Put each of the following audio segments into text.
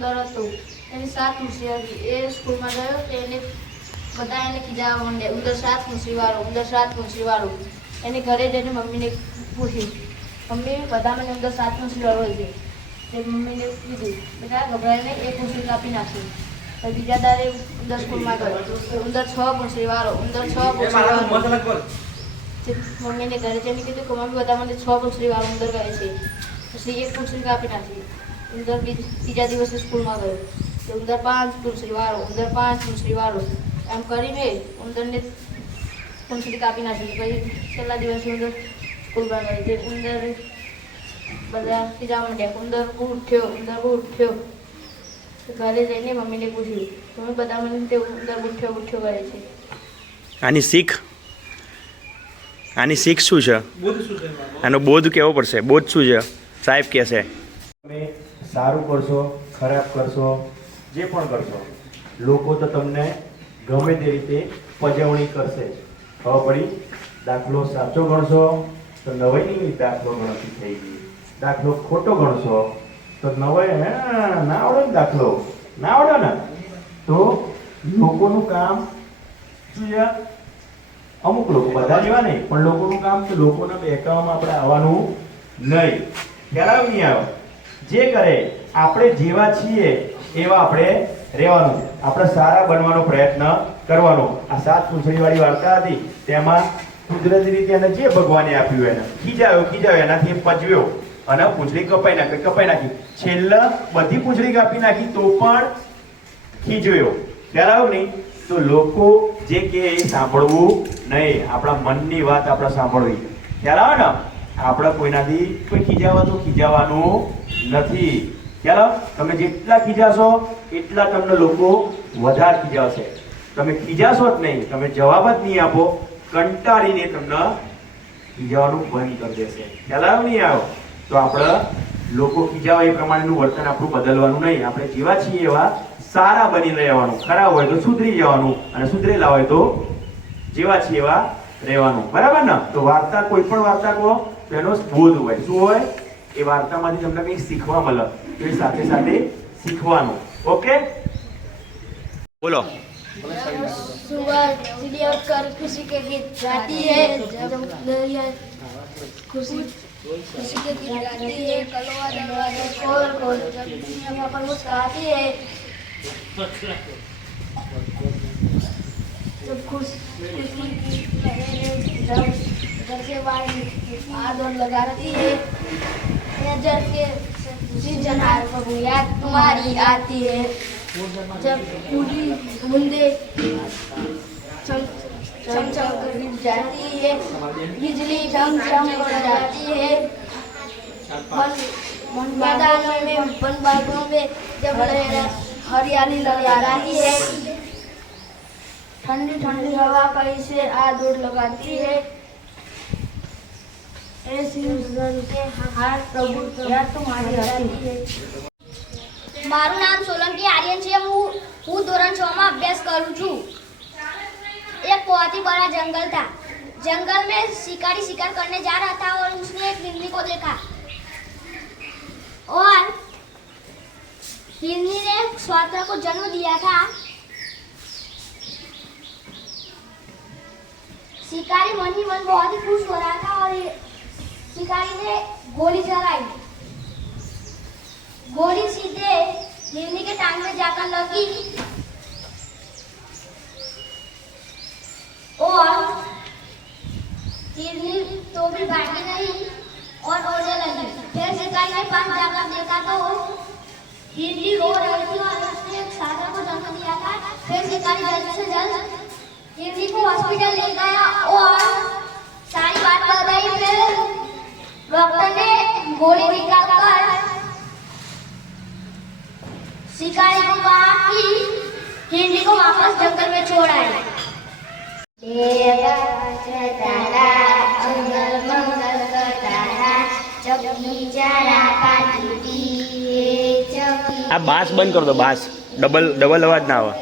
ઉંદર હતો એની 7 પૂંછડી હતી. એ સ્કૂલમાં ગયો તો એને બધા એને ખીજાવા માંડ્યા, ઉંદર 7 પૂંછડી વાળો, ઉંદર 7 પૂંછડી વાળો. એને ઘરે જઈને મમ્મીને પૂછ્યું, મમ્મી બધા મને ઉંદર 7 પૂંછડી વાળો છે. તે મમ્મીને કીધું, બેટા ગભરાઈને એક પૂંછડી કાપી નાખી. તો બીજા દાડે ઉંદર સ્કૂલમાં ગયો, ઉંદર 6 પૂંછડી વાળો, ઉંદર 6 પૂંછડી વાળો. મમ્મીને ઘરે જઈને કીધું કે મમ્મી બધા મને 6 પૂંછડી વાળો ઉંદર કહે છે. પછી એક પૂંછડી કાપી નાખી. ઉંદર બીજા દિવસે સ્કૂલમાં ગયો તો ઉંદર 5 પૂંછડી વાળો, ઉંદર 5 પૂંછડી વાળો. એમ કરીને ઉંદરને પૂંછડી કાપી નાખી. પછી છેલ્લા દિવસે ઉંદર સ્કૂલમાં ગયો તે ઉંદર બધા ખીજાવા માંડ્યા, ઉંદર ઉઠ્યો, ઉંદર ઉઠ્યો. ઘરે જઈને મમ્મીને પૂછ્યું, મમ્મી બધા મને તે ઉંદર ઉઠ્યો ઉઠ્યો કરે છે. આની શીખ શું છે? આનો બોધ કેવો પડશે? બોધ શું છે સાહેબ કહે છે? તમે સારું કરશો, ખરાબ કરશો, જે પણ કરશો, લોકો તો તમને ગમે તે રીતે પજવણી કરશે. ખબર પડી? દાખલો સાચો ગણશો તો નવાઈની દાખલો ગણતરી થઈ ગઈ. દાખલો ખોટો ગણશો તો નવાઈ ના આવડે ને, દાખલો ના આવડે ને તો લોકોનું કામ શું છે? અમુક લોકો, બધા જેવા નહીં, પણ લોકોનું કામ તો લોકોના બહેકાવામાં આપણે આવવાનું નહીં. ખ્યાલ નહીં આવે. જે કરે આપણે જેવા છીએ એવા આપણે રહેવાનું, આપણે સારા બનવાનો પ્રયત્ન કરવાનો. આ 7 પૂંછડી વાળી વાર્તા હતી, તેમાં કુદરતી રીતે એને જે ભગવાને આપ્યું એને ખીજાયો, એનાથી પજવ્યો અને પૂંછડી કપાઈ નાખી. છેલ્લા બધી પૂંછડી કાપી નાખી તો પણ ખીજવ્યો. ખ્યાલ આવ્યો નહીં? તો લોકો જે કે એ સાંભળવું નહીં, આપણા મનની વાત આપણે સાંભળવી. ખ્યાલ આવે ને? આપણે કોઈનાથી કોઈ ખીજાવાનું નથી. ખ્યાલ આવે? તમે જેટલા ખીજાશો એટલા તમને લોકો વધારે ખીજાવશે. તમે ખીજાશો જ નહીં, તમે જવાબ જ નહીં આપો, કંટાળીને તમને ખીજાવાનું બંધ કરી દેશે. ખ્યાલ આવે નહીં આવ્યો? તો આપણે લોકો ખીજાવે એ પ્રમાણેનું વર્તન આપણું બદલવાનું નહીં. આપણે જેવા છીએ એવા સારા બની રહેવાનું. ખરાબ હોય તો સુધરી જવાનું, અને સુધરેલા હોય તો જેવા છીએ એવા રહેવાનું. બરાબર ને? તો વાર્તા, કોઈ પણ વાર્તા કહો તો એનો બોધ હોય. શું હોય? એ વાર્તામાંથી તમને કંઈક શીખવા મળે તો એ સાથે સાથે શીખવાનું. ઓકે, બોલો. सुबह चिड़िया कर खुशी के गीत गाती है, खुशी के गीत गाती है, कलवा दरवाजा खोल खोल, जब चिड़िया पर मुस्कुराती है, जब खुशी की लहरें जब घर से बाहर आदर लगाती है, नजर के जनार पर याद तुम्हारी आती है, जब पूरी बूंदे चमचम कर जाती है, बिजली चमचम कर जाती है, मैदानों में वन बागों में जब हरियाली लहराती है, ठंडी ठंडी हवा कहीं से आ दौड़ लगाती है, ऐसी के हाथ प्रभु तुम्हारी आती है. મારું નામ સોલંકી આર્યન છે. હું ધોરણ 6 માં अभ्यास करूँ છું. एक बहुत ही बड़ा जंगल था. जंगल में शिकारी शिकार करने जा रहा था और उसने एक हिरनी को देखा और हिरनी ने स्वाति को जन्म दिया था. शिकारी मन ही मन बहुत ही खुश हो रहा था और शिकारी ने गोली चलाई. गोली सीधे हिरनी के टांग में जाकर लगी और हिरनी तो भी भागी नहीं और रोने लगी. फिर शिकारी के पास जाकर देखा तो हिरनी रो रही थी और उसने एक छात्रा को जन्म दिया था. फिर शिकारी जल्द से जल्द हिरनी को हॉस्पिटल ले गया और सारी बात बताई. फिर डॉक्टर ने गोली निकालकर शिकारी को कहा कि हिरनी को वापस जंगल में छोड़ आए. આ બાસ બંધ કરી દો. બાસ ડબલ અવાજ ના આવે.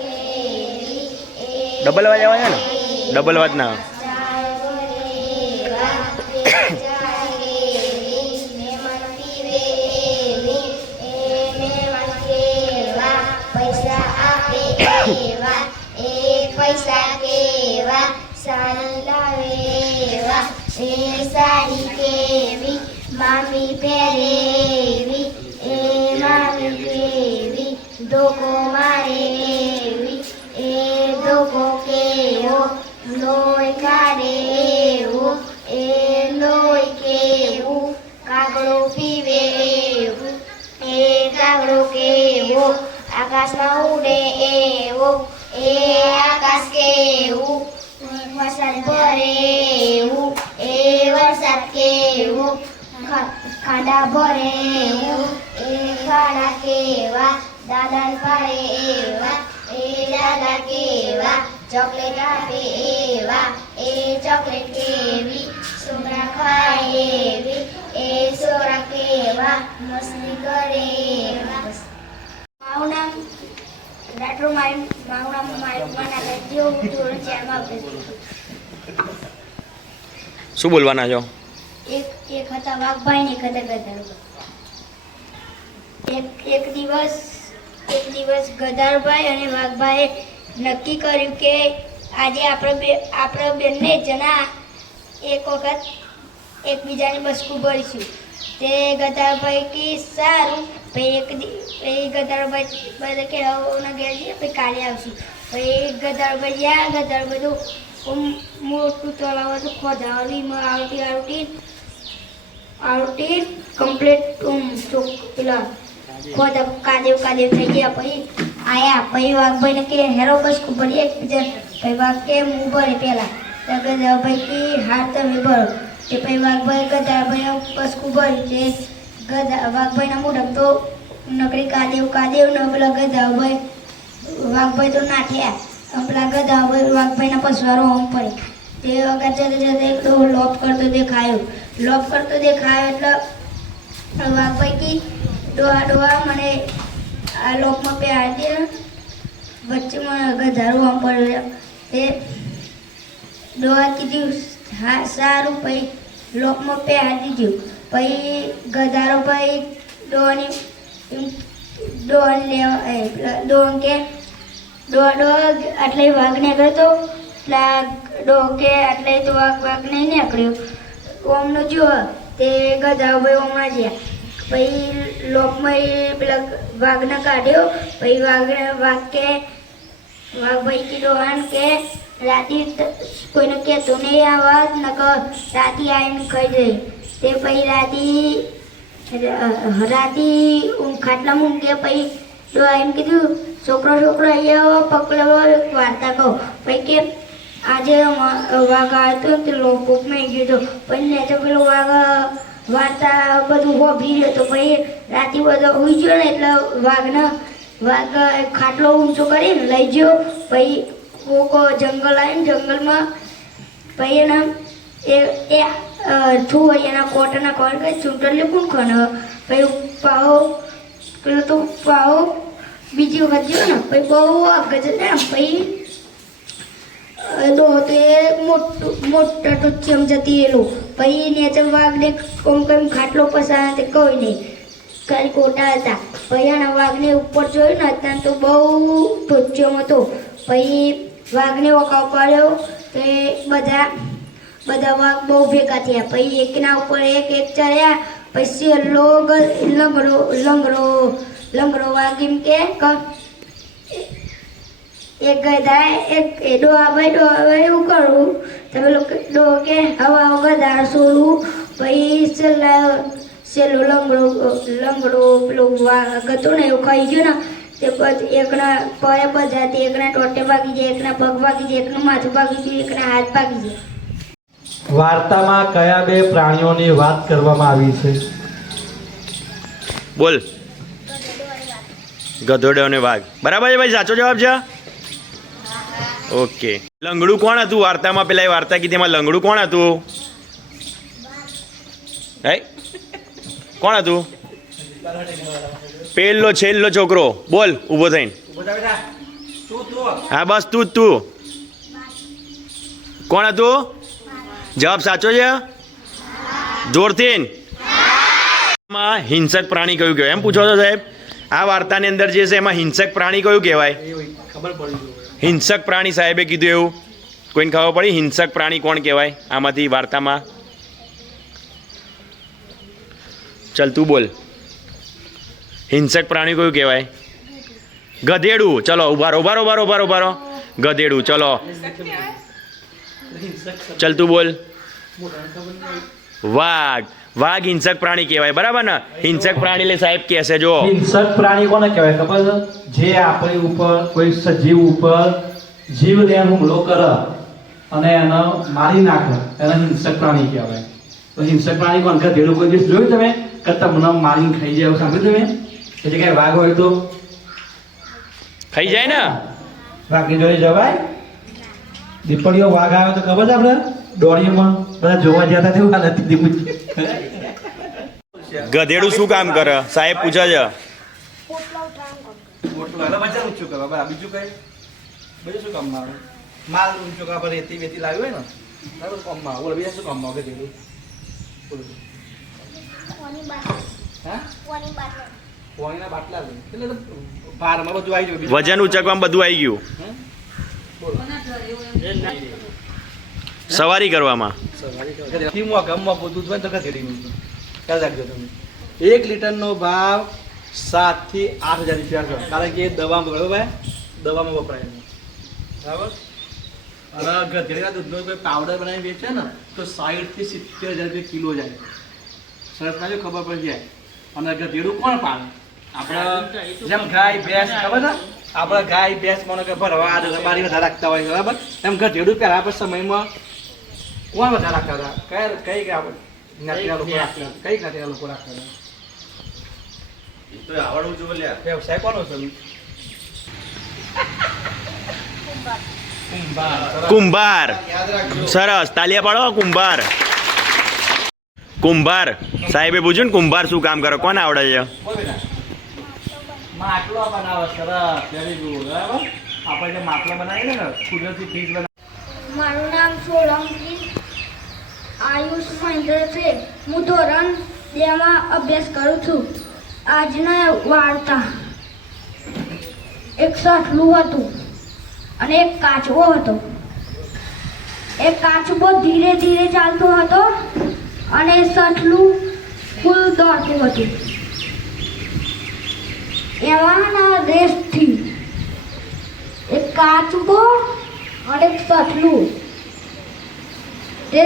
ડબલ અવાજ આવે છે ને? ડબલ અવાજ ના આવે. મામી પહેરેવી એ મામી કેવી ધોકો મારેવી એ ધોકો કેવો લોહી કાઢે એવો એ લોહી કેવું કાગડો પીવે એવું એ કાગડો કેવો આકાશમાં ઉડે એવો એ આકાશ કેવું વરસાદ ભરે એવું એ વરસાદ કેવો ખાડા ભરે એવું એ ખાડા કેવા દાદા પાડે એવા એ દાદા કેવા ચોકલેટ આપે એવા એ ચોકલેટ કેવી સોના ખાય એવી એ સોરા કેવા મસ્તી કરે એવા. મારું નામ રાઠોડ મારું નામ માના ગરજીઓ હું ધોરણ 4 માં અભ્યાસ કરું છું. શું બોલવાના છો? એક હતા વાઘભાઈ ને એક હતા ગધારભાઈ. એક દિવસ ગધારભાઈ અને વાઘભાઈએ નક્કી કર્યું કે આજે આપણે બંને જણા એક વખત એકબીજાને બસકું ભરીશું. તે ગધારભાઈ કે સારું. પછી ગધારભાઈ કે હવે ઘેર જઈએ પછી કાલે આવશું. પછી ગધારભાઈ ગયા. ગધારભાઈ તો મોટું તળાવ હતું ખોદાવડી આવટી કમ્પ્લીટ પેલા ખોદા કાદેવ થઈ ગયા. પછી આયા પછી વાઘભાઈને કે હેરો બસકું ભરીએ એકબીજા. પછી વાઘ કે હું ભરે પહેલાં. તો ગધારભાઈ કે હાર તમે ભરો. તે પછી વાઘભાઈ ગધારભાઈને બસકું ભર્યું. તે વાઘભાઈના મોઢામાં તો નકરી કાદેવ ને પેલા વાઘભાઈ તો ના થયા. પેલા ગધાભાઈ વાઘભાઈના પસવારો આમ પડે. તે વગર જતે એકદો લોપ કરતો દેખાયો એટલે વાઘભાઈ કી ડોહા મને આ લોકમાં પહેરાવી દે. વચ્ચે મને ગધારું આમ પડ્યો. તે ડોહા કીધું હા સારું. પછી લોકમાં પહેરાવી દીધું. પછી ગધારો ભાઈ ડોહા કે ડોહા એટલે વાઘ નીકળ્યો તો ડોહ કે એટલે તો વાઘ નહીં નીકળ્યો. ઓમનો જો તે ગધાભાઈ ઓમમાં ગયા. પછી લોકમાં પેલા વાઘને કાઢ્યો. પછી વાઘભાઈ કીધું આન કે રાતે કોઈને કહેતો નહીં આ વાત નકર રાતે આવીને ખાઈ જાય. તે પછી રાતે ખાટલામાં ઊંઘ્યા. પછી તો એમ કીધું છોકરો અહીંયા પકડો વાર્તા કહો. પછી કે આજે વાઘ આવ્યો તે લોકમાં ગયો હતો. પછી ને તો પેલો વાઘ વાર્તા બધું હોભી રહ્યો હતો. પછી રાતે બધો ઉઈ ગયો ને એટલે વાઘ ખાટલો ઊંચો કરીને લઈ ગયો. પછી કોક જંગલ આવીને જંગલમાં પછી એના એના કોટના કોટ કે ચૂંટણ કોણ ખણ. પછી પાવો પેલો તો પાવો બીજી વખત ગયો ને. પછી બહુ આગળ જતા પછી ડોહો તો એ મોટા તો ચમચતી એલો. પછી નેચર વાઘને કેમ ખાટલો પસાર તે કોઈ નહીં ખાલી કોટા હતા. પછી આના વાઘને ઉપર જોયું ને ત્યાં તો બહુ ટોચ્યમ હતો. પછી વાઘને વકાવ કર્યો તે બધા વાઘ બહુ ભેગા થયા. પછી એકના ઉપર એક ચડ્યા. પછી લંગડો વાઘ એમ કે એક ગધા એક ડોહાભાઈ એવું કરવું. તમે ડો કે હવે ગધા છોડવું. પછી છેલ્લો લંગડો પેલો વાઘ હતો ને એવું ખાઈ ગયો ને. તે એકના પરે બધાથી એકના ટોટે ભાગી જાય, એકના પગ ભાગી જાય, એકનું માથું ભાગી જાય, એકના હાથ ભાગી જાય. વાર્તામાં કયા બે પ્રાણીઓની વાત કરવામાં આવી છે? બોલ. ગધેડો અને વાઘ. બરાબર છે ભાઈ, સાચો જવાબ છે. ઓકે. લંગડું કોણ હતું વાર્તામાં? પેલા એ વાર્તા કીધી એમાં લંગડું કોણ હતું? હે કોણ હતું? પેલો છેલ્લો છોકરો. બોલ ઊભો થઈને. હા બસ તું કોણ હતું? જવાબ સાચો છે? જોરથી. હિંસક પ્રાણી કયું કહેવાય એમ પૂછો છો સાહેબ? આ વાર્તાની અંદર જે છે એમાં હિંસક પ્રાણી કયું કહેવાય? હિંસક પ્રાણી સાહેબે કીધું એવું કોઈને ખબર પડી? હિંસક પ્રાણી કોણ કહેવાય આમાંથી વાર્તામાં? ચલ તું બોલ. હિંસક પ્રાણી કયું કહેવાય? ગધેડું. ચલો ઉભારો. ગધેડું. ચલો ચલ તું બોલ. વાઘ હિંસક પ્રાણી કહેવાય, બરાબર ને? હિંસક પ્રાણી એટલે સાહેબ કહેશે જો હિંસક પ્રાણી કોને કહેવાય ખબર છે? જે આપણી ઉપર કોઈ સજીવ ઉપર જીવલેણ હુમલો કરે અને એને મારી નાખે એને હિંસક પ્રાણી કહેવાય. તો હિંસક પ્રાણી કોણ? ગધેડું કોઈ દિવસ જોયું તમે કે તમને મારીને ખાઈ જાય એવું સાંભળ્યું તમે? એટલે કઈ વાઘ હોય તો ખાઈ જાય ને. વાઘની જોડે જવાય? દીપડીઓ વાઘ આવ્યો તો ખબર છે આપણે દોડીમાં બધા જોવા ગયા હતા તેવું નથી. ગધેડું શું કામ કરે સાહેબ પૂછે છે? બીજું કઈ બધું શું કામમાં આવે? માલ ઊંચો કાપડ રેતી વેતી લાવ્યું હોય ને બરાબર કામમાં આવે. બોલો બીજા શું કામમાં આવે ગધેડું? હા પાણીના બાટલા લઈ એટલે તો ભારમાં બધું આવી જાય. વજન ઉચકવામાં બધું આવી ગયું. સવારી કરવામાં એક લીટરનો ભાવ 7 થી 8 હજાર રૂપિયા છે. કારણ કે દવામાં વપરાય બરાબર. અને ગધેડીના દૂધનો કોઈ પાવડર બનાવી વેચે ને તો 60 થી 70 હજાર રૂપિયા કિલો જાય. સરસ ના ખબર પડી જાય. અને ગધેડું કોણ પાડે? આપણે જેમ ગાય ભેંસ ખબર છે આપણે ગાય ભેંસ મને કે ભરવા બારી વધારે રાખતા હોય બરાબર. એમ ગધેડું પહેલા આપણે સમયમાં કોણ વધારે રાખતા હતા? કઈ આપણે જ્ઞાતિના લોકો રાખતા હતા? કઈ જ્ઞાતિના લોકો રાખતા હતા? વ્યવસાય કોનો છે? કુંભાર. સરસ, તાલિયા પાડો. કુંભાર સાહેબે પૂછ્યું ને કુંભાર શું કામ કરે? કોને આવડે છે? માટલો બનાવે. સરસ, વેરી ગુડ. બરાબર. આપણે જે માટલો બનાવીએ ને કુદરતી ચીજ બનાવે. મારું નામ સોલંકી આયુષ મહેન્દ્ર છે. હું ધોરણ 2 માં અભ્યાસ કરું છું. આજના વાર્તા એક સસલું હતું અને એક કાચબો હતો. એક કાચબો ધીરે ધીરે ચાલતો હતો અને સસલું ફૂલ દોડતું હતું. એવાના રેસથી એક કાચબો અને એક સસલું તે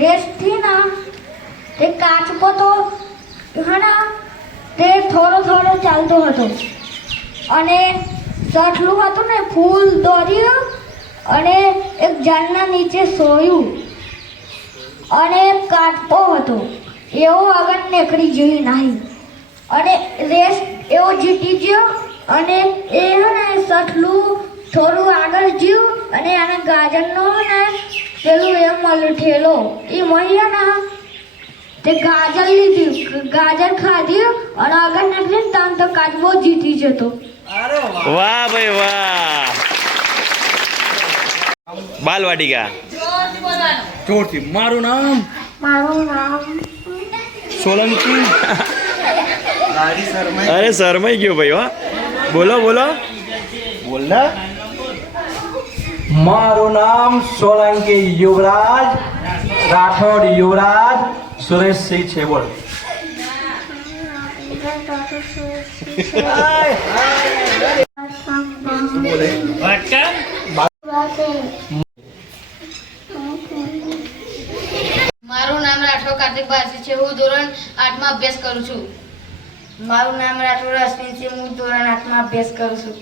રેસથી ના તે કાચબો તો તે થોડો ચાલતો હતો અને સસલું હતું ને ફૂલ દોડ્યું અને એક ઝાડના નીચે સોયું અને કાચબો હતો એવો આગળ નીકળી ગયો નહીં અને રેસ એવો જીતી ગયો અને એ સસલું થોડું આગળ ગયું અને આને ગાજરનો ને પેલું એ મળ્યું ઠેલો એ મળ્યા ને તે ગાજર લીધું, ગાજર ખાધ્યું અને આગળ નીકળીને તાન તો કાચબો જીતી જતો. વાહ ભાઈ વાહ. બાલવાટિકા. જોરથી. મારું નામ સોલંકી. અરે શરમાઈ ગયો ભાઈ. હો બોલો બોલના. મારું નામ સોલંકી યુવરાજ રાઠોડ યુવરાજ સુરેશસિંહ છે. બોલ. મારું નામ રાઠોડ કાર્તિક બારસી છે. હું ધોરણ 8 માં અભ્યાસ કરું છું. મારું નામ રાઠોડ અશ્વિન છે. હું ધોરણ 8 માં અભ્યાસ કરું છું.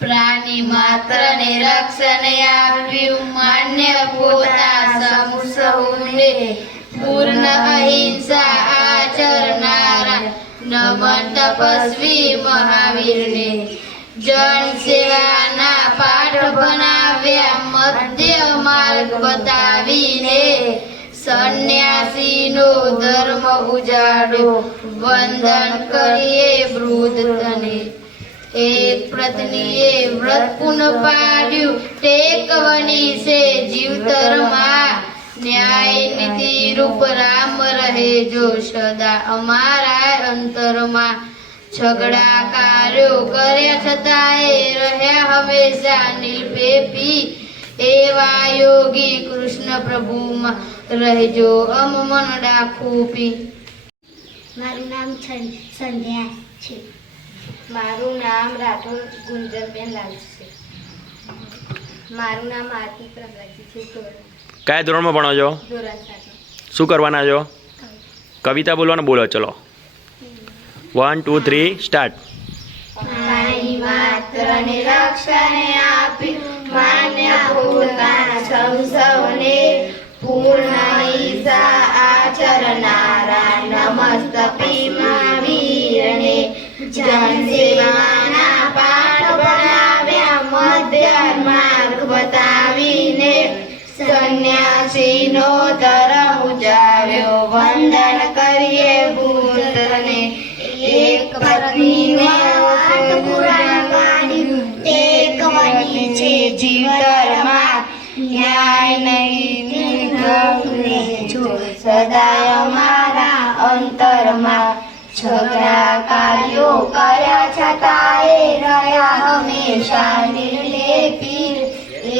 પ્રાણી માત્ર ને રક્ષણ આપ્યું માન્ય પોતા સમૂહ સૌને પૂર્ણ અહિંસા આચરનારા નમન તપસ્વી મહાવીરને જન સેવાના પાઠ બનાવ્યા મધ્ય માર્ગ બતાવીને સંન્યાસીનો ધર્મ ઉજાડ્યો વંદન કરીએ વૃદ્ધ તને એક પત્નીએ વ્રત પૂર્ણ પાડ્યું ટેકવની છે જીવતરમાં ન્યાય નીતિ રૂપ રામ રહે જો સદા અમારા અંતરમાં ઝઘડા કાર્યો કર્યા છતાંય રહ્યા હંમેશા નિર્ભેપી એવા યોગી કૃષ્ણ પ્રભુમાં રહેજો અમ મન ડાખુપી. મારું નામ સંધ્યા છે. મારું નામ રાઠોડ ગુંજરબેન લાલ છે. મારું નામ આરતી પ્રગતિ છે. કયા ધોરણમાં ભણો છો? ધોરણ 7. શું કરવાના છો? કવિતા બોલવાનું બોલો ચલો. 1 2 3 સ્ટાર્ટ. મારી માત્રને રક્ષણે આપ્યું માન્ય પોતાના સૌને પૂર્ણ ઈશા આચરનારા નમસ્તપી મહાવીરને જનસેવાના પાઠ ભણાવ્યા મધ્ય માર્ગ બતાવીને સંન્યાસીનો ધર્મ ઉજાવ્યો વંદન કરીએ બુદ્ધને એક પત્નીને આઠ પુરાણ પાડ્યું એક વની છે જીવતરમાં ન્યાય નહીં રહેજો સદાય અમારા અંતરમાં ઝઘડા કાર્યો કર્યા છતાંય રહ્યા હંમેશા નિર્લેપી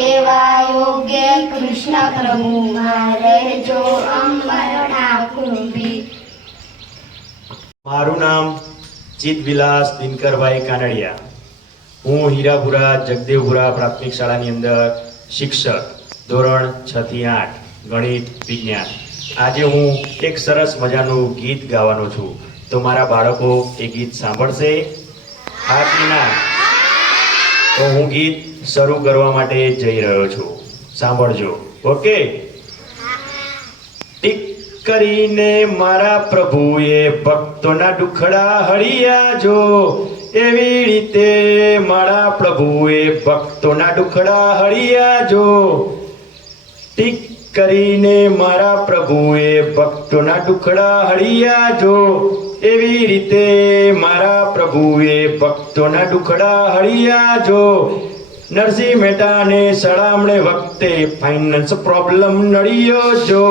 એવા યોગ્ય કૃષ્ણ પ્રભુમાં રહેજો અંબરડા કુંભી. મારું નામ ચિતવિલાસ દિનકરભાઈ કાનડિયા. હું હીરાપુરા જગદેવપુરા પ્રાથમિક શાળાની અંદર શિક્ષક ધોરણ 6 થી 8 ગણિત વિજ્ઞાન. આજે હું એક સરસ મજાનું ગીત ગાવાનો છું. તો મારા બાળકો એ ગીત સાંભળશે? હા કે ના? તો હું ગીત શરૂ કરવા માટે જઈ રહ્યો છું. સાંભળજો. ઓકે? ટીક કરીને મારા પ્રભુએ ભક્તોના દુખડા હળિયા જો એવી રીતે મારા પ્રભુએ ભક્તોના દુખડા હળિયા જો. ટીક કરીને મારા પ્રભુએ ભક્તોના દુખડા હળિયા જો એવી રીતે મારા પ્રભુએ ભક્તોના દુખડા હળિયા જો. નરસિંહ મહેતાને સળામણે વખતે ફાઇનાન્સ પ્રોબ્લેમ નડ્યો જો.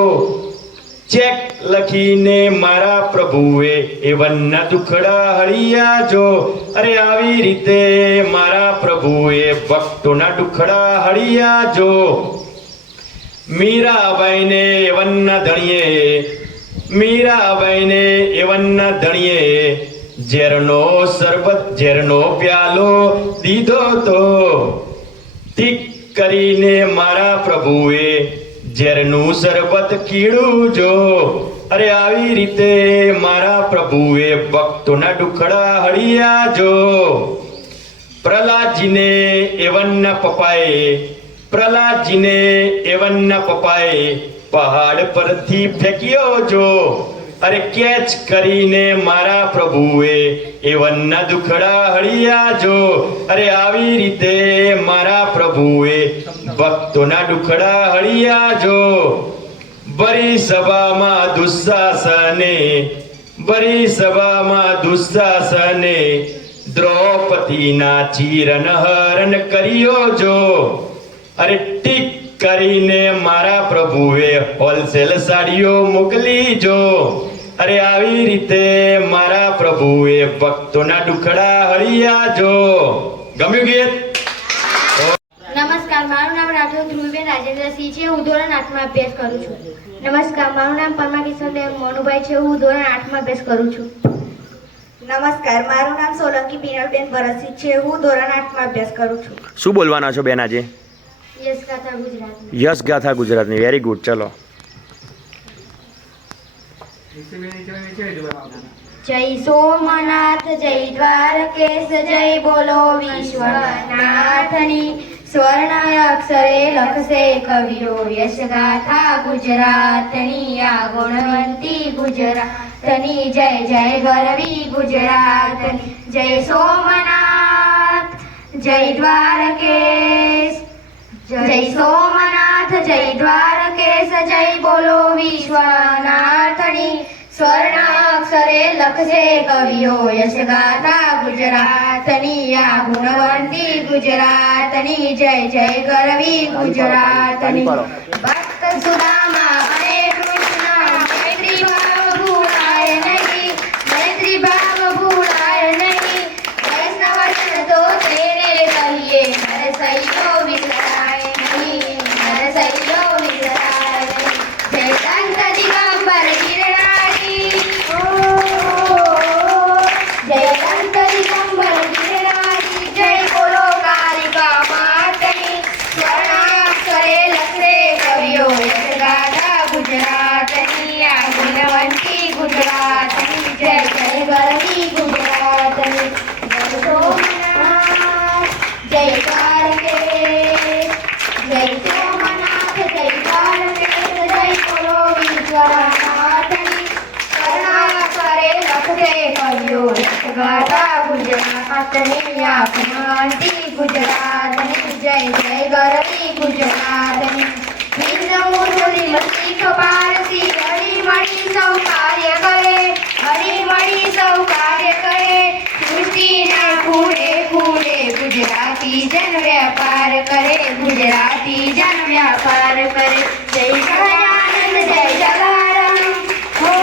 ચેક લખીને મારા પ્રભુએ એવનના દુખડા હળિયા જો. અરે આવી રીતે મારા પ્રભુએ ભક્તોના દુખડા હળિયા જો. મીરાબાઈને એવનના ધણીએ ઝેરનો શરબત ઝેરનો પ્યાલો દીધો તો. ટીક કરીને મારા પ્રભુએ ઝેરનું શરબત કીડું જો. અરે આવી રીતે મારા પ્રભુએ ભક્તોના દુખડા હળિયા જો. પ્રહલાદજીને એવનના પપ્પાએ પહાડ પરથી ફેંક્યો જો. અરે કેચ કરીને મારા પ્રભુએ એવનના દુખડા હળિયા જો. અરે આવી રીતે મારા પ્રભુએ ભક્તોના દુખડા હળિયા જો. બરી સભામાં દુસ્સાસને દ્રૌપદીના ચીરન હરણ કર્યો જો. અરે ટીક કરીને મારા પ્રભુએ હોલસેલ સાડીઓ મોકલી જો. અરે આવી રીતે મારા પ્રભુએ ભક્તોના દુખડા હળિયા જો. ગમ્યું ગીત? નમસ્કાર, મારું નામ રાઠોડ ધ્રુવીબેન રાજેન્દ્રસિંહ છે. હું ધોરણ 8 માં અભ્યાસ કરું છું. નમસ્કાર, મારું નામ પરમા કિશોરબેન મોનુભાઈ છે. હું ધોરણ 8 માં અભ્યાસ કરું છું. નમસ્કાર, મારું નામ સોલંકી પિનલબેન ભરતસિંહ છે. હું ધોરણ 8 માં અભ્યાસ કરું છું. શું બોલવાના છો બેન આજે? યશ ગાથા ગુજરાતી. યશ ગાથા ગુજરાતની. Very good. ચલો. જય સોમનાથ જય દ્વારકેશ જય બોલો વિશ્વનાથની સ્વર્ણ અક્ષરે લખશે કવિઓ યશ ગાથા ગુજરાતની આ ગુણવંતી ગુજરાતની જય જય ગરવી ગુજરાતની જય સોમનાથ જય દ્વારકેશ જય સોમનાથ જય દ્વારકેશ જય બોલો વિશ્વનાથની સ્વર્ણ અક્ષરે લખશે કવિઓ યશ ગાથા ગુજરાતની આ ગુણવંતી ગુજરાતની જય જય ગરવી ગુજરાતની ભક્ત સુદામા હરે કૃષ્ણ મૈત્રી ભાવ ભૂલાય નહીં વૈષ્ણવજન તો તેને કહીએ નરસૈયો વિસરાય નહીં જય ગાતા ગુજરાતની આપણાથી ગુજરાતની જય જય ગરવી ગુજરાતની હિન્દ મુસ્લિમ શીખ પારસી હળીમળી સૌ કાર્ય કરે હળીમળી સૌ કાર્ય કરે સૃષ્ટિના ખૂણે ખૂણે ગુજરાતી જન વ્યાપાર કરે ગુજરાતી જન વ્યાપાર કરે જય સહજાનંદ જય જલારામ હો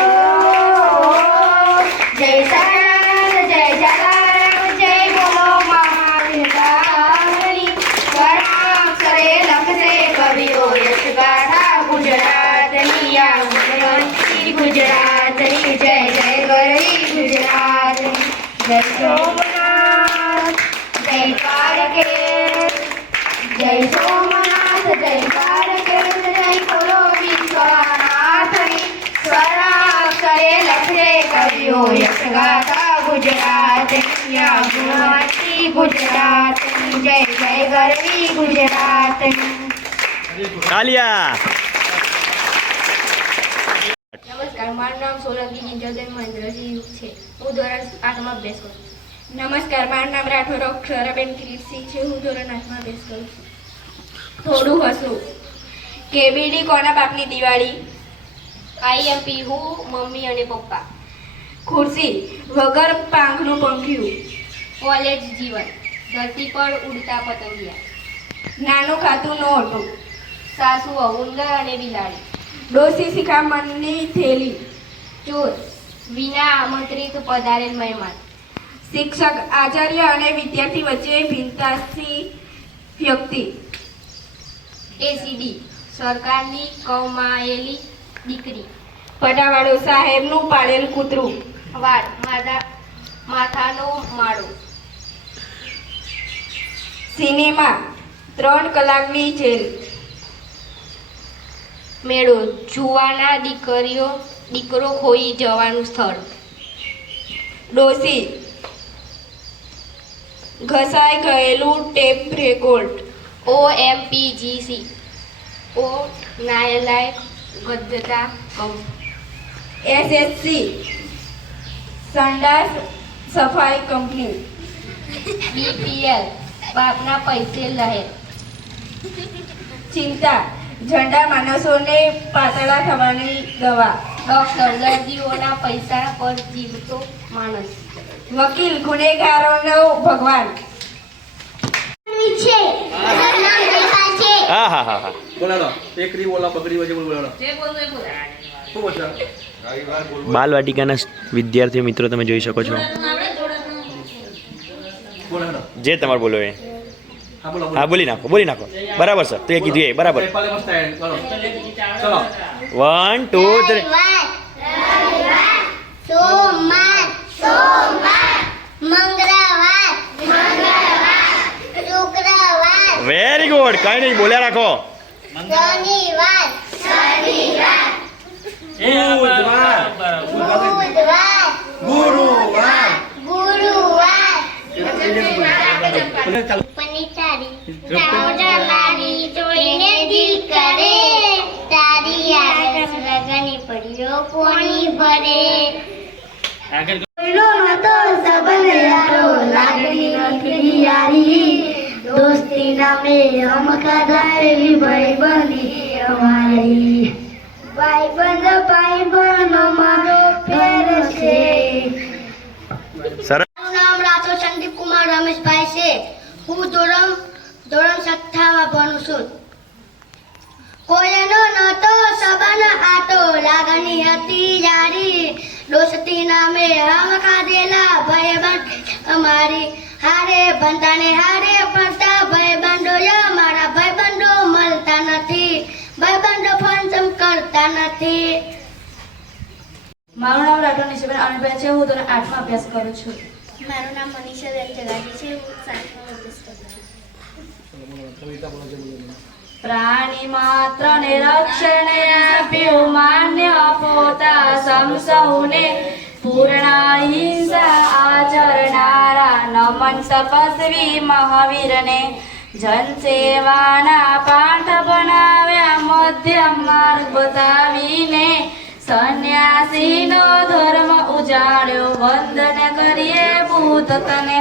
જય સહજાનંદ જય જલારામ જય બોલો મહાવીરાની સ્વરાક્ષરે લખશે કવિઓ યશગાથા ગુજરાતની આ ગુજરાતની ગુજરાતની જય જય ગરવી ગુજરાતની જય સોમનાથ જય દ્વારકેશ જય સોમનાથ જય દ્વારકેશ જય બોલો વિશ્વનાથની સ્વરાક્ષરે લખે કવિઓ યશગાથા ગુજરાતની આ ગુજરાતની ગુજરાતની જય જય ગરવી ગુજરાતની. તાલિયા. નમસ્કાર, મારું નામ સોલંકી નિજોદન મહેન્દ્રસિંહ છે. હું ધોરણ 8માં અભ્યાસ કરું છું. નમસ્કાર, મારું નામ રાઠોડ અક્ષરાબેન કિરીટસિંહ છે. હું ધોરણ 8માં અભ્યાસ કરું છું. થોડું હસવું. કેબીડી કોના બાપની દિવાળી? આઈએમપી હું, મમ્મી અને પપ્પા. ખુરશી વગર પાંખનું પંખ્યું. કોલેજ જીવન. ધરતી પર ઉડતા પતંગિયા. નાનું ખાતું નહોતું. સાસુ ઉંદર અને બિલાડી. ડોસી શિખામણની થેલી. ચોર વિના આમંત્રિત પધારેલ મહેમાન. શિક્ષક આચાર્ય અને વિદ્યાર્થી વચ્ચે ભિન્નતાથી વ્યક્તિ. એસીડી સરકારની કમાયેલી દીકરી. પટાવાળો સાહેબનું પાળેલ કૂતરું. વાળ માથાનો માળો. સિનેમા 3 કલાકની જેલ. મેળો જુવાના દીકરો ખોઈ જવાનું સ્થળ. ડોસી ઘસાઈ ગયેલું ટેપ રેકોર્ડ. ઓએમપીજીસી ઓ નાયલાયક ગદ્દતા કમ. એસએસસી સંડાસ સફાઈ કંપની. બીપીએલ બાપના પૈસે લહેર. ચિંતા ઝંડા માણસોને પાતળા થવાની દવા. ડોક્ટર દર્દીઓના પૈસા પર જીવતો માણસ. વકીલ ગુનેગારોનો ભગવાન. છે નામ દેખા છે હા હા હા હા. બોલાડો એકરી બોલા બકરી વચ્ચે બોલાડો શું બોલશો? બાલવાટિકાના વિદ્યાર્થી મિત્રો તમે જોઈ શકો છો બોલાડો જે તમારે બોલો એ. હા બોલો હા બોલી નાખો બરાબર સર તો એ કીધું એ બરાબર. પેપાલે મસ્ત આવ્યા. ચલો 1 2 3. સોમવાર મંગળવાર શુક્રવાર વેરી ગુડ. કઈ નહીં બોલ્યા રાખો. શનિવાર બુધવાર બુધવાર ગુરુવાર ગુરુવાર ચાલો પનિતારી તાવડા મારી જોઈને દિલ કરે તારી આરસ લગની પડ્યો કોની ભરે પહેલો નતો સબન યારો લાગણી નકલી યારી દોસ્તી નામે હમ કાદારી ભાઈબંધી અમારી ભાઈબંધ મારો ફેર છે. સરસ. મારું નામ રાઠોડ સંદીપ કુમાર રમેશભાઈ છે. હું ધોરણ 6માં ભણું છું. કોઈનો નતો સબન આતો લાગણી હતી યારી દોસ્તી નામે હમ ખાધેલા ભાઈબંધ અમારી હારે ભણતા ને હારે ભણતા ભાઈબંધો મારા ભાઈબંધો મળતા નથી ભાઈબંધો ફોન સમ કરતા નથી. મારું નામ રાઠોડ નિશાબેન અનિલભાઈ છે. હું ધોરણ 8માં અભ્યાસ કરું છું. મારું નામ મનીષા વ્યક્તગાજી છે. હું 7માં અભ્યાસ કરું છું. કવિતા બોલો છે બોલો. પ્રાણી માત્રને રક્ષણ આપ્યું માન્ય પોતા સમ સૌને પૂર્ણ હિંસા આચરનારા નમન તપસ્વી મહાવીરને જનસેવાના પાઠ બનાવ્યા મધ્યમ માર્ગ બતાવીને સંન્યાસીનો ધર્મ ઉજાડ્યો, વંદન કરીએ ભૂત તને.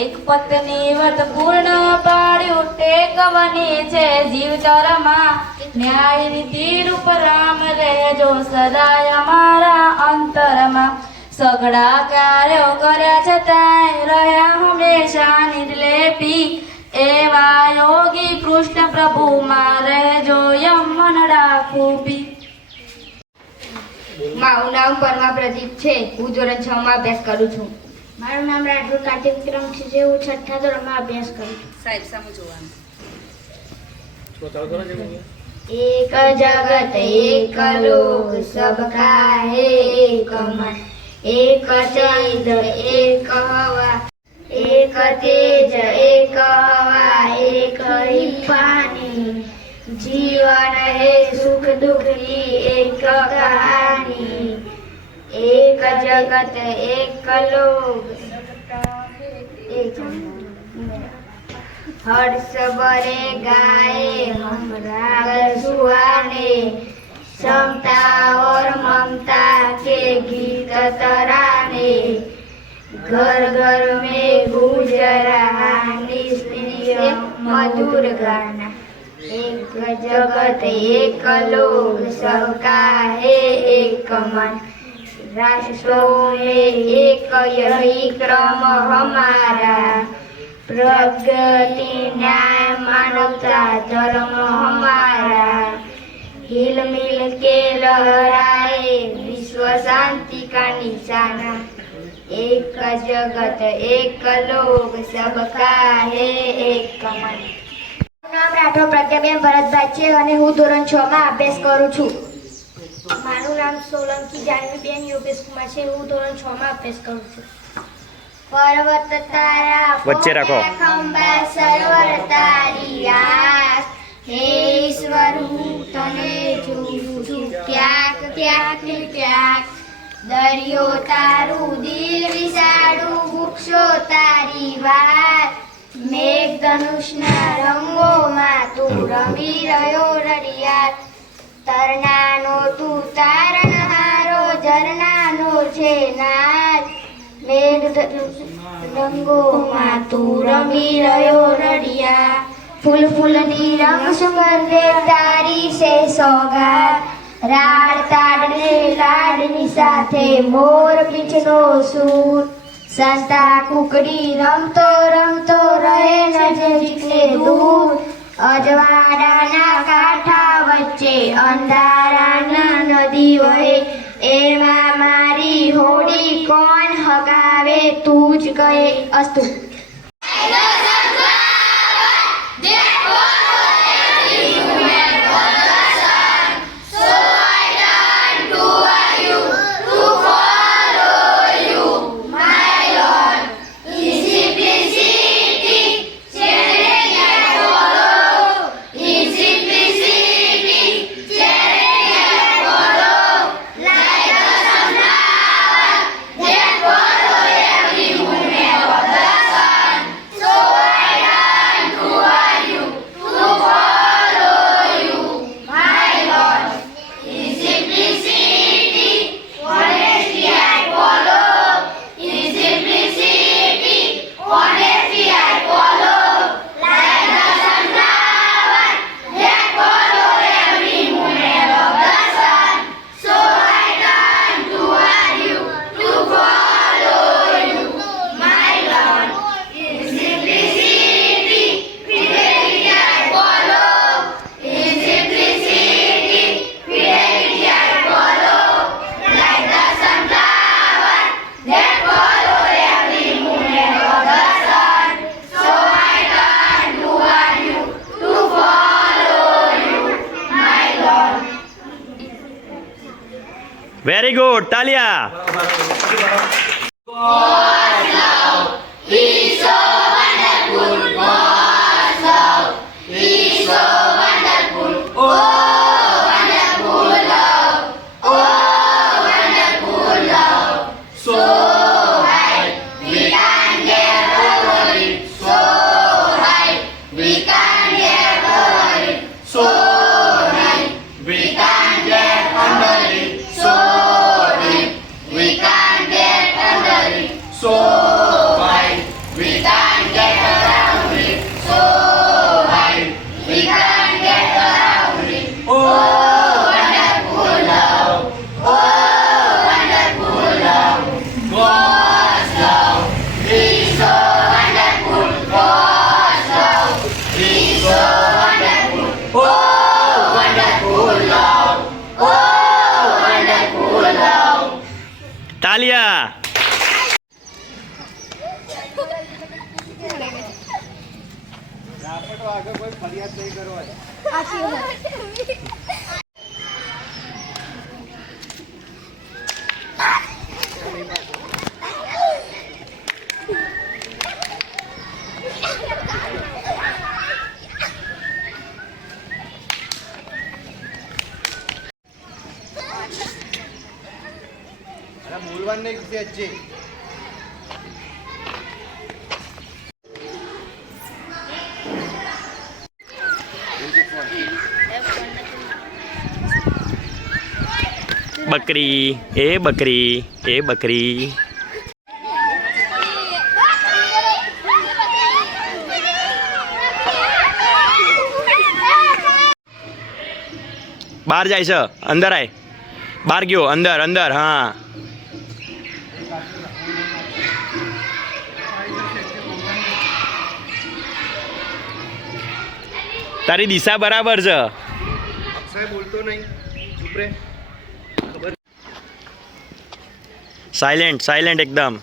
એક પત્ની વ્રત પૂર્ણ પાડ્યું, ટેકવની છે જીવતરમાં. ન્યાય નીતિ રૂપ રામ રહેજો, સદાય અમારા અંતરમાં. સઘળા કાર્યો કર્યા છતાંય રહ્યા હંમેશા નિર્લેપી. એવા યોગી કૃષ્ણ પ્રભુમાં રહેજો યમન ખૂબી. મારું નામ પરમા પ્રદીપ છે. હું ધોરણ 6 માં અભ્યાસ કરું છું. મારું નામ રાઠોડ કાર્તિક વિક્રમ છે. હું 6ઠ્ઠા ધોરણમાં અભ્યાસ કરું છું. સાહેબ સામું જોવાનું. एक जगत एक लोक सबका है एक मन, एक तेज एक हवा, एक तेज एक हवा, एक ही पानी. जीवन है सुख दुख की एक कहानी. एक जगत एक लोक एक हर्ष भरे गाए हम राग सुहाने, समता और ममता के गीत तराने. घर घर में गूंज रहा निष्क्रिय मधुर गाना. एक जगत एक लोक सबका है एक मन, राष्ट्रों में एक यही क्रम हमारा. प्रगति न्याय मानवता धर्म हमारा. हिल मिल के लहराए विश्व शांति का निशाना. एक जगत एक लोक सबका है एक मन. નામ રાઠોડ પ્રજ્ઞાબેન ભરતભાઈ છે અને હું ધોરણ 6 માં અભ્યાસ કરું છું. મારું નામ સોલંકી જાનવીબેન યોગેશ કુમાર છે. હું ધોરણ 6 માં અભ્યાસ કરું છું. પર્વત તારા વચ્ચે રાખો. ખંભા સરોવર તારી આસ. હે ઈશ્વર હું તને જોઉં છું ક્યાંક ક્યાંક ને ક્યાંક. દરિયો તારું દિલ વિસાડું, વૃક્ષો તારી વાત. મેઘધનુષના રંગોમાં તું રમી રહ્યો રડિયાત. તરનાનો તું તારણહારો, ઝરણાનો છે નાદ. રંગોમાં તું રમી રહ્યો રડિયા. ફૂલ ફૂલની રંગ સુગંધે તારી છે સોગાત. રાડ તાડને લાડની સાથે મોર પીંછનો સૂર. સંતા કુકડી રમતો રમતો રહે નજીક ને દૂર. અજવાળાના કાંઠા વચ્ચે અંધારાના નદી વહે. એમાં મારી હોડી કોણ હગાવે તું જ કહે. અસ્તુ. Very good, Talia. So Talia. બોલવાનું નહીં છે બકરી એ બકરી એ બકરી. બહાર જાય છે, અંદર આય. બહાર ગયો, અંદર અંદર. હા, તારી દિશા બરાબર છે. અક્ષય બોલતો નહીં, ચૂપ રે. સાયલેન્ટ સાયલેન્ટ એકદમ.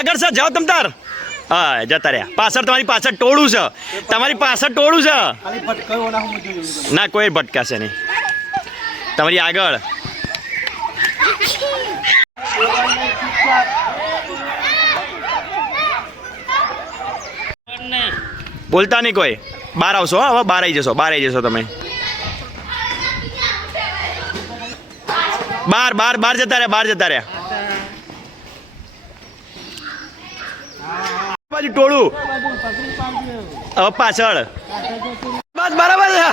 આગળ છે જાઓ તમ તાર. હા, જતા રહ્યા. પાછળ તમારી પાછળ ટોળું છે, તમારી પાછળ ટોળું છે. ખાલી ભટકાયો ના હું જોયું. ના, કોઈ ભટકાશે નહીં. તમારી આગળ. બોલતા નહીં કોઈ. બહાર આવશો, હવે બહાર આવી જશો, બહાર આવી જશો તમે. બહાર બહાર બહાર જતા રહ્યા, બહાર જતા રહ્યા. બાજુ ટોળું, હવે પાછળ. બસ બરાબર છે.